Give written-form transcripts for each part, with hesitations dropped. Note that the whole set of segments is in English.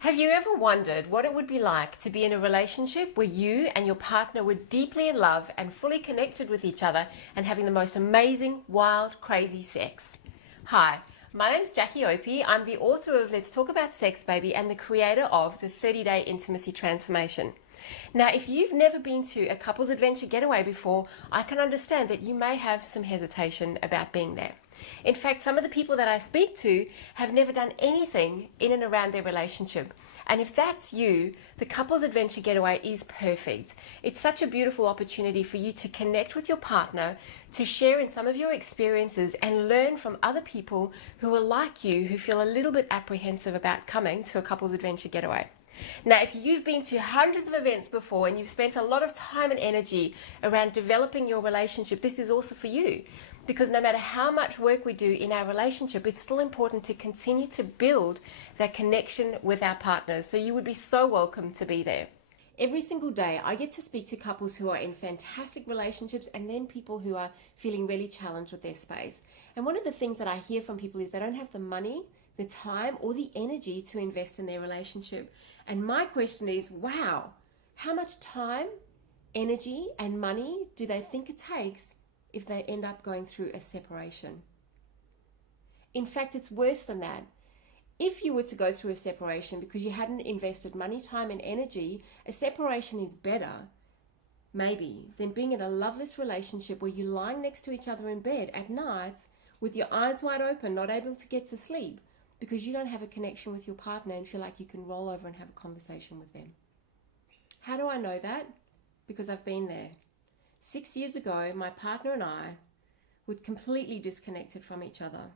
Have you ever wondered what it would be like to be in a relationship where you and your partner were deeply in love and fully connected with each other and having the most amazing, wild, crazy sex? Hi, my name's Jackie Opie. I'm the author of Let's Talk About Sex, Baby, and the creator of the 30-Day Intimacy Transformation. Now, if you've never been to a couples adventure getaway before, I can understand that you may have some hesitation about being there. In fact, some of the people that I speak to have never done anything in and around their relationship. And if that's you, the couples adventure getaway is perfect. It's such a beautiful opportunity for you to connect with your partner, to share in some of your experiences and learn from other people who are like you, who feel a little bit apprehensive about coming to a couples adventure getaway. Now, if you've been to hundreds of events before and you've spent a lot of time and energy around developing your relationship, this is also for you. Because no matter how much work we do in our relationship, it's still important to continue to build that connection with our partners. So you would be so welcome to be there. Every single day, I get to speak to couples who are in fantastic relationships and then people who are feeling really challenged with their space. And one of the things that I hear from people is they don't have the money, the time, or the energy to invest in their relationship. And my question is, wow, how much time, energy, and money do they think it takes if they end up going through a separation? In fact, it's worse than that. If you were to go through a separation because you hadn't invested money, time, and energy, a separation is better, maybe, than being in a loveless relationship where you're lying next to each other in bed at night with your eyes wide open, not able to get to sleep because you don't have a connection with your partner and feel like you can roll over and have a conversation with them. How do I know that? Because I've been there. 6 years ago, my partner and I were completely disconnected from each other.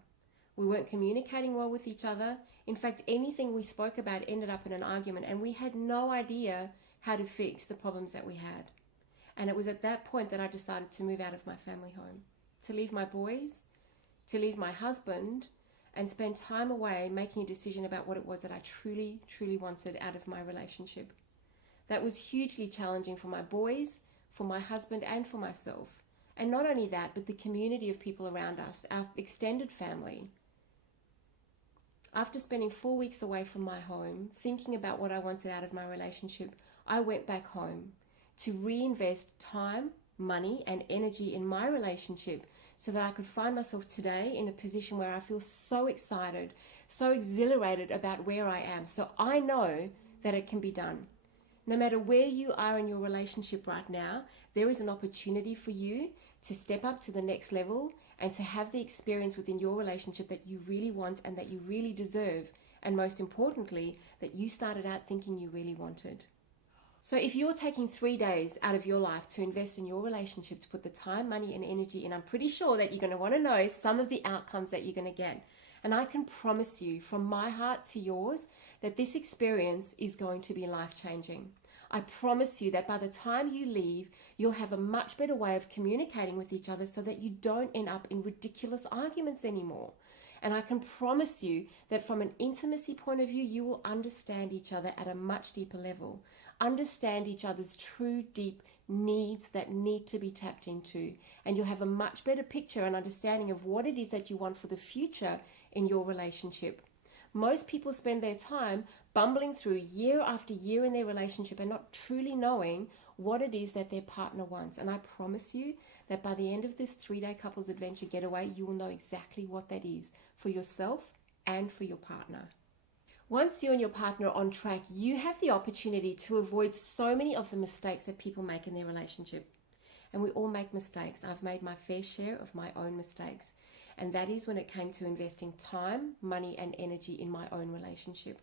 We weren't communicating well with each other. In fact, anything we spoke about ended up in an argument, and we had no idea how to fix the problems that we had. And it was at that point that I decided to move out of my family home, to leave my boys, to leave my husband, and spend time away making a decision about what it was that I truly, truly wanted out of my relationship. That was hugely challenging for my boys, for my husband, and for myself. And not only that, but the community of people around us, our extended family. After spending 4 weeks away from my home, thinking about what I wanted out of my relationship, I went back home to reinvest time, money, and energy in my relationship so that I could find myself today in a position where I feel so excited, so exhilarated about where I am. So I know that it can be done. No matter where you are in your relationship right now, there is an opportunity for you to step up to the next level and to have the experience within your relationship that you really want and that you really deserve, and most importantly, that you started out thinking you really wanted. So if you're taking 3 days out of your life to invest in your relationship, to put the time, money, and energy in, I'm pretty sure that you're going to want to know some of the outcomes that you're going to get. And I can promise you from my heart to yours that this experience is going to be life-changing. I promise you that by the time you leave, you'll have a much better way of communicating with each other so that you don't end up in ridiculous arguments anymore. And I can promise you that from an intimacy point of view, you will understand each other at a much deeper level. Understand each other's true, deep needs that need to be tapped into. And you'll have a much better picture and understanding of what it is that you want for the future in your relationship. Most people spend their time bumbling through year after year in their relationship and not truly knowing what it is that their partner wants. And I promise you that by the end of this 3-day couples adventure getaway, you will know exactly what that is for yourself and for your partner. Once you and your partner are on track, you have the opportunity to avoid so many of the mistakes that people make in their relationship. And we all make mistakes. I've made my fair share of my own mistakes. And that is when it came to investing time, money, and energy in my own relationship.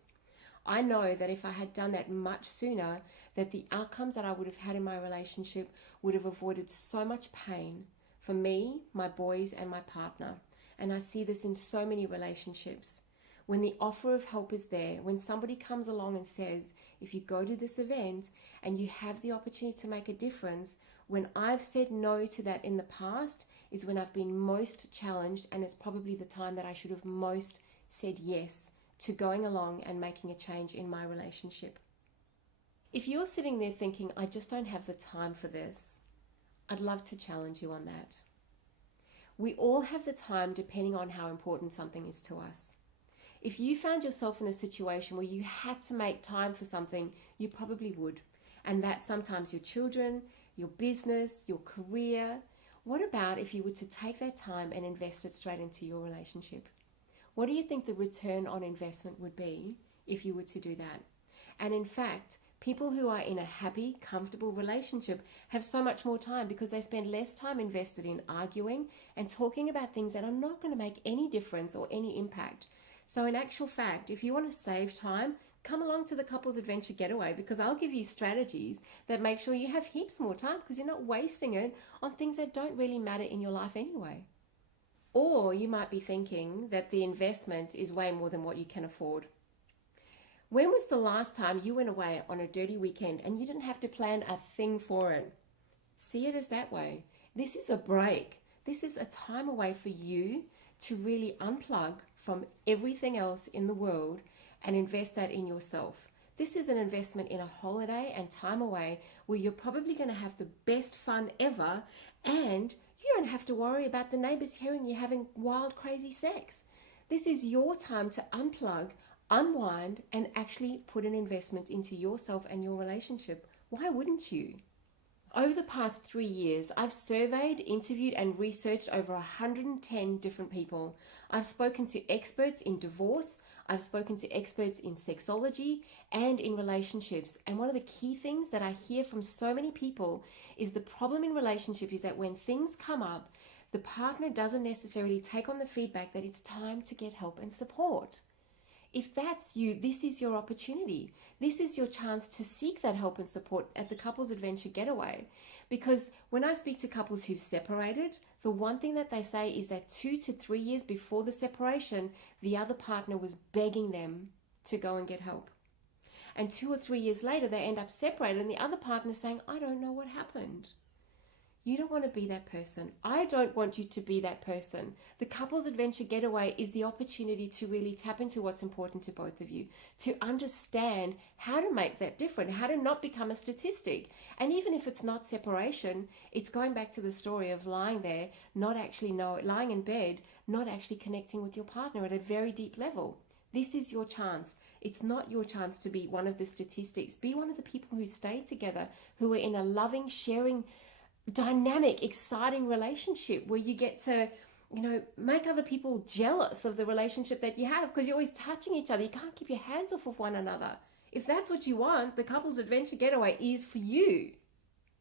I know that if I had done that much sooner, that the outcomes that I would have had in my relationship would have avoided so much pain for me, my boys, and my partner. And I see this in so many relationships. When the offer of help is there, when somebody comes along and says, if you go to this event and you have the opportunity to make a difference, when I've said no to that in the past is when I've been most challenged, and it's probably the time that I should have most said yes to going along and making a change in my relationship. If you're sitting there thinking, I just don't have the time for this, I'd love to challenge you on that. We all have the time depending on how important something is to us. If you found yourself in a situation where you had to make time for something, you probably would. And that's sometimes your children, your business, your career. What about if you were to take that time and invest it straight into your relationship? What do you think the return on investment would be if you were to do that? And in fact, people who are in a happy, comfortable relationship have so much more time because they spend less time invested in arguing and talking about things that are not going to make any difference or any impact. So in actual fact, if you want to save time, come along to the Couples Adventure Getaway, because I'll give you strategies that make sure you have heaps more time because you're not wasting it on things that don't really matter in your life anyway. Or you might be thinking that the investment is way more than what you can afford. When was the last time you went away on a dirty weekend and you didn't have to plan a thing for it? See it as that way. This is a break. This is a time away for you to really unplug from everything else in the world and invest that in yourself. This is an investment in a holiday and time away where you're probably going to have the best fun ever, and you don't have to worry about the neighbors hearing you having wild, crazy sex. This is your time to unplug, unwind, and actually put an investment into yourself and your relationship. Why wouldn't you? Over the past 3 years, I've surveyed, interviewed, and researched over 110 different people. I've spoken to experts in divorce, I've spoken to experts in sexology and in relationships. And one of the key things that I hear from so many people is the problem in relationship is that when things come up, the partner doesn't necessarily take on the feedback that it's time to get help and support. If that's you, this is your opportunity. This is your chance to seek that help and support at the Couples Adventure Getaway. Because when I speak to couples who've separated, the one thing that they say is that 2 to 3 years before the separation, the other partner was begging them to go and get help. And 2 or 3 years later, they end up separated and the other partner saying, I don't know what happened. You don't want to be that person. I don't want you to be that person. The Couples Adventure Getaway is the opportunity to really tap into what's important to both of you, to understand how to make that different, how to not become a statistic. And even if it's not separation, it's going back to the story of lying there, lying in bed, not actually connecting with your partner at a very deep level. This is your chance. It's not your chance to be one of the statistics. Be one of the people who stay together, who are in a loving, sharing, dynamic, exciting relationship where you get to, make other people jealous of the relationship that you have because you're always touching each other. You can't keep your hands off of one another. If that's what you want, the Couples Adventure Getaway is for you.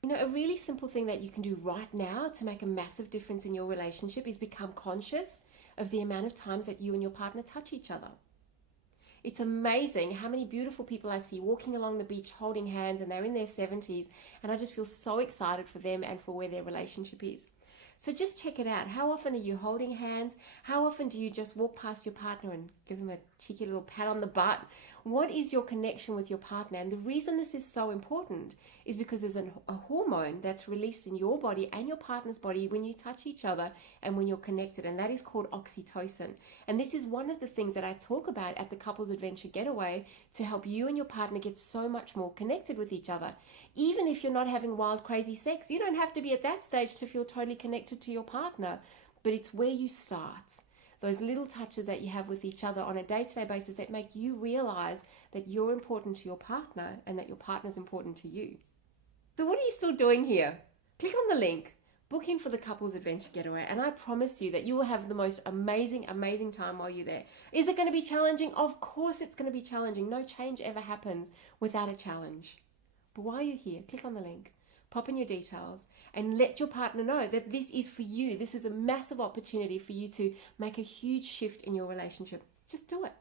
A really simple thing that you can do right now to make a massive difference in your relationship is become conscious of the amount of times that you and your partner touch each other. It's amazing how many beautiful people I see walking along the beach holding hands, and they're in their 70s, and I just feel so excited for them and for where their relationship is. So just check it out. How often are you holding hands? How often do you just walk past your partner and give them a cheeky little pat on the butt? What is your connection with your partner? And the reason this is so important is because there's a hormone that's released in your body and your partner's body when you touch each other and when you're connected, and that is called oxytocin. And this is one of the things that I talk about at the Couples Adventure Getaway to help you and your partner get so much more connected with each other. Even if you're not having wild, crazy sex, you don't have to be at that stage to feel totally connected to your partner, but it's where you start. Those little touches that you have with each other on a day-to-day basis that make you realize that you're important to your partner and that your partner's important to you. So what are you still doing here? Click on the link, book in for the Couples Adventure Getaway, and I promise you that you will have the most amazing, amazing time while you're there. Is it going to be challenging? Of course it's going to be challenging. No change ever happens without a challenge. But while you're here, click on the link, pop in your details, and let your partner know that this is for you. This is a massive opportunity for you to make a huge shift in your relationship. Just do it.